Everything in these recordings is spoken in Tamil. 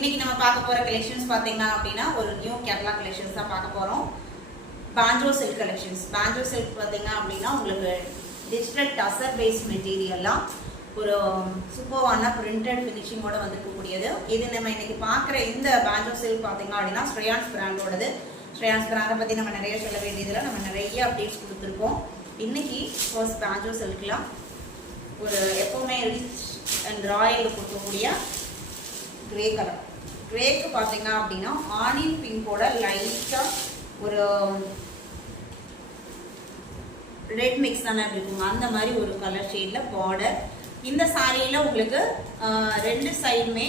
இன்னைக்கு நம்ம பார்க்க போற கலெக்ஷன்ஸ் பாத்தீங்கன்னா அப்படின்னா ஒரு நியூ கேட்டலாக் கலெக்ஷன்ஸ் தான் பார்க்க போறோம். பாஞ்சோ சில்க் கலெக்ஷன்ஸ். பாஞ்சோ சில்க் பாத்தீங்கன்னா அப்படின்னா உங்களுக்கு டிஜிட்டல் டசர் பேஸ் மெட்டீரியல்லாம் ஒரு சூப்பரான பிரிண்டட் ஃபினிஷிங்கோட வந்துருக்கக்கூடியது. இது நம்ம இன்னைக்கு பார்க்குற இந்த பாஞ்சோ சில்க் பார்த்தீங்கன்னா அப்படின்னா ஸ்ரேயான்ஸ் பிராண்டோடது. ஸ்ரேயான்ஸ் பிராண்டை பற்றி நம்ம நிறைய சொல்ல வேண்டியதில் நம்ம நிறைய அப்டேட்ஸ் கொடுத்துருக்கோம். இன்னைக்கு ஃபர்ஸ்ட் பாஞ்சோ சில்க்லாம் ஒரு எப்போவுமே ரிச் அண்ட் ராயல் கொடுக்கக்கூடிய கிரே கலர். கிரேக்கு பார்த்தீங்க அப்படின்னா ஆனியன் பிங்கோட லைட்டாக ஒரு ரெட் மிக்ஸ் தானே இருக்குங்க, அந்த மாதிரி ஒரு கலர் ஷேடில் பார்டர். இந்த சாரியில் உங்களுக்கு ரெண்டு சைடுமே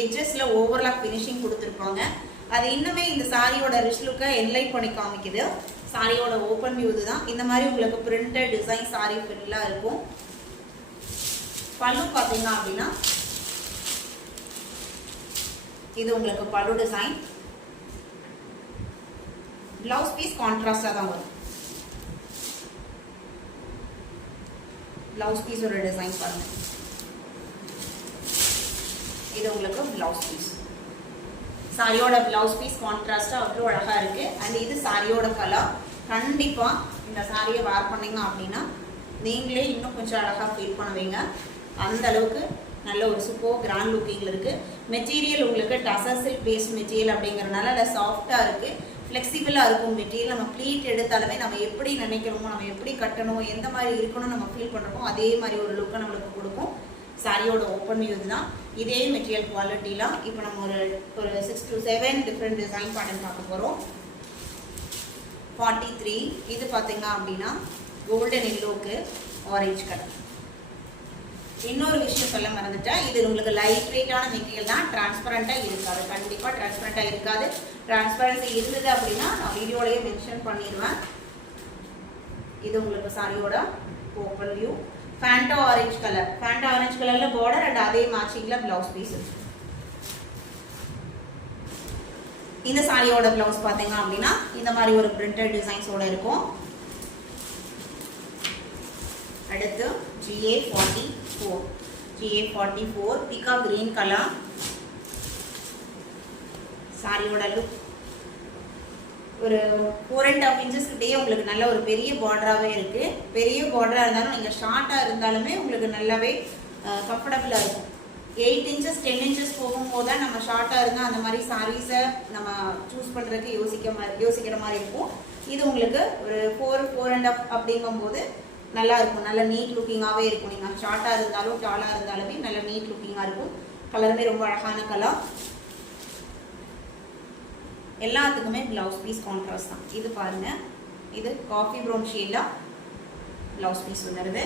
எட்ஜஸில் ஓவர்லாக் ஃபினிஷிங் கொடுத்துருப்பாங்க. அது இன்னுமே இந்த சாரியோட ரிச் லுக்கை என்லைட் பண்ணி காமிக்குது. சாரியோட ஓப்பன் வியூ தான். இந்த மாதிரி உங்களுக்கு பிரிண்டட் டிசைன் சாரி ஃபுல்லாக இருக்கும். பல்லு பார்த்தீங்க அப்படின்னா இது உங்களுக்கு பல்லு டிசைன். பிளவுஸ் பீஸ் கான்ட்ராஸ்டாக தான் வரும். பிளவுஸ் பீஸ் ஒரு டிசைன் பாருங்க. இது உங்களுக்கு பிளவுஸ் பீஸ். சாரியோட பிளவுஸ் பீஸ் கான்ட்ராஸ்டா அவ்வளோ அழகா இருக்கு. அண்ட் இது சாரியோட கலர். கண்டிப்பா இந்த சாரியை வேர் பண்ணீங்க அப்படின்னா நீங்களே இன்னும் கொஞ்சம் அழகா ஃபீல் பண்ணுவீங்க. அந்த அளவுக்கு நல்ல ஒரு சூப்பர் கிராண்ட் லுக்கிங்ல இருக்கு. மெட்டீரியல் உங்களுக்கு டசர் சில்க் பேஸ்ட் மெட்டீரியல் அப்படிங்கறதுனால நல்ல சாஃப்டா இருக்கு, ஃப்ளெக்சிபிளாக இருக்கும் மெட்டீரியல். நம்ம ப்ளீட் எடுத்தாலுமே நம்ம எப்படி நினைக்கிறோமோ, நம்ம எப்படி கட்டணும், எந்த மாதிரி இருக்கணும் நம்ம ஃபீல் பண்ணுறோமோ அதே மாதிரி ஒரு லுக்கை நம்மளுக்கு கொடுக்கும். சாரியோட ஓப்பன் வியூ தான். இதே மெட்டீரியல் குவாலிட்டிலாம் இப்போ நம்ம ஒரு 6 to 7 டிஃப்ரெண்ட் டிசைன் பேட்டர்ன் பார்க்க போகிறோம். 43 இது பார்த்தீங்க அப்படின்னா கோல்டன் எல்லோக்கு ஆரஞ்சு கலர். இன்னொரு விஷயம் சொல்ல மறந்துட்டேன், இது உங்களுக்கு லைட் வெயிட்டான மெட்டீரியல் தான், டிரான்ஸ்பரண்டாக இருக்காது. கண்டிப்பாக டிரான்ஸ்பரண்டாக இருக்காது. டிரான்ஸ்பரன்சி இருந்தது அப்படின்னா நான் வீடியோலயே மென்ஷன் பண்ணிடுவேன். இது உங்களுக்கு சாரியோட open view. Fanta orange colour. Fanta orange கலர்ல பார்டர் அண்ட் அதே மேட்சிங்ல பிளவுஸ் பீஸ். இந்த சாரியோட பிளவுஸ் பார்த்தீங்க அப்படின்னா இந்த மாதிரி ஒரு பிரிண்டட் டிசைன்ஸோட இருக்கும். அடுத்து GA44 பீகா கிரீன் கலர். சாரியோட லுக் ஒரு 4.5 inches கிட்டேயே உங்களுக்கு நல்ல ஒரு பெரிய பார்டராகவே இருக்கு. பெரிய பார்டராக இருந்தாலும் நீங்கள் ஷார்ட்டாக இருந்தாலுமே உங்களுக்கு நல்லாவே கம்ஃபர்டபுளாக இருக்கும். 8 inches 10 inches போகும்போது தான் நம்ம ஷார்ட்டாக இருந்தால் அந்த மாதிரி சாரீஸை நம்ம சூஸ் பண்ணுறதுக்கு யோசிக்கிற மாதிரி இருக்கும். இது உங்களுக்கு ஒரு 4.5 அப்படிங்கும்போது நல்லா இருக்கும். நல்ல நீட் லுக்கிங்காகவே இருக்கும். நீங்கள் ஷார்ட்டாக இருந்தாலும் டாலாக இருந்தாலுமே நல்ல நீட் லுக்கிங்காக இருக்கும். கலருமே ரொம்ப அழகான கலர். எல்லாத்துக்குமே பிளவுஸ் பீஸ் கான்ட்ராஸ்ட் தான். இது பாருங்க, இது காஃபி ப்ரௌன் ஷேட்ல பிளவுஸ் பீஸ் வந்துடுது.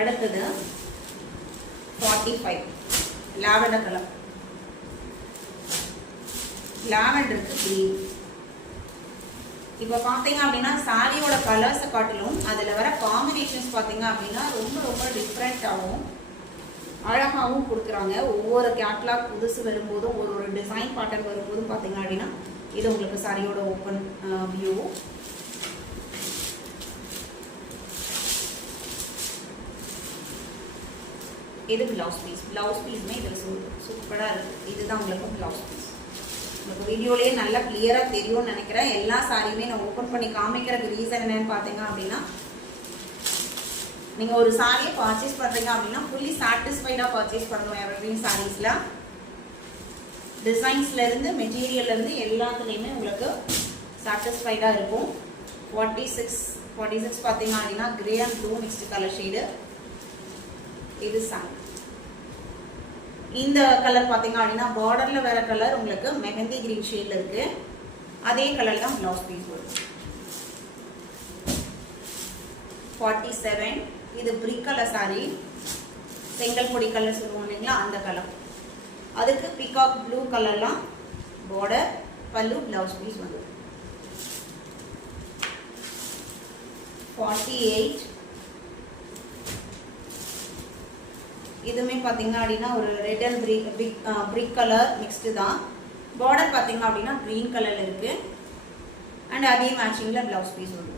அடுத்தது 45 லாவெண்டர் கலர். லாவெண்டருக்கு கிரீன். இப்போ பார்த்தீங்க அப்படின்னா சாரியோட கலர்ஸை காட்டிலும் அதில் வர காம்பினேஷன்ஸ் பார்த்தீங்க அப்படின்னா ரொம்ப ரொம்ப டிஃப்ரெண்ட்டாகவும் அழகாகவும் கொடுக்குறாங்க. ஒவ்வொரு கேட்லாக் புதுசு வரும்போதும் ஒரு டிசைன் பேட்டர்ன் வரும்போதும் பார்த்தீங்க அப்படின்னா இது உங்களுக்கு சாரியோட ஓப்பன் வியூ. இது பிளவுஸ் பீஸ். பிளவுஸ் பீஸ்மே இதில் சூப்பராக இருக்குது. இதுதான் உங்களுக்கு பிளவுஸ் பீஸ். உங்களுக்கு வீடியோலேயே நல்லா கிளியராக தெரியும்னு நினைக்கிறேன். எல்லா சாரியுமே நான் ஓப்பன் பண்ணி காமிக்கிறதுக்கு ரீசன் என்னன்னு பார்த்தீங்க அப்படின்னா நீங்கள் ஒரு சாரியை பர்ச்சேஸ் பண்ணுறீங்க அப்படின்னா ஃபுல்லி சாட்டிஸ்ஃபைடாக பர்ச்சேஸ் பண்ணணும். எவர்கிரீன் சாரீஸில் டிசைன்ஸ்லேருந்து மெட்டீரியல்லேருந்து எல்லாத்துலேயுமே உங்களுக்கு சாட்டிஸ்ஃபைடாக இருக்கும். 46 பார்த்தீங்க அப்படின்னா grey and blue mixed colour shade. இது சாரி. இந்த கலர் பார்த்தீங்க அப்படின்னா பார்டரில் வேற கலர் உங்களுக்கு மெஹந்தி கிரீன் ஷேடில் இருக்கு. அதே கலர் தான் பிளவுஸ் பீஸ் வரும். 47 இது பிரிக் கலர் சாரி. செங்கல் பொடி கலர் சொல்லுவோம் இல்லைங்களா, அந்த கலர். அதுக்கு பீகாக் ப்ளூ கலர்லாம் பார்டர், பல்லு, பிளவுஸ் பீஸ் வந்து 48 இதுவுமே பார்த்தீங்க அப்படின்னா ஒரு red and brick colour mixed தான். பார்டர் பார்த்தீங்க அப்படின்னா க்ரீன் கலரில் இருக்குது. அண்ட் அதே மேட்சிங்கில் பிளவுஸ் பீஸ் வரும்.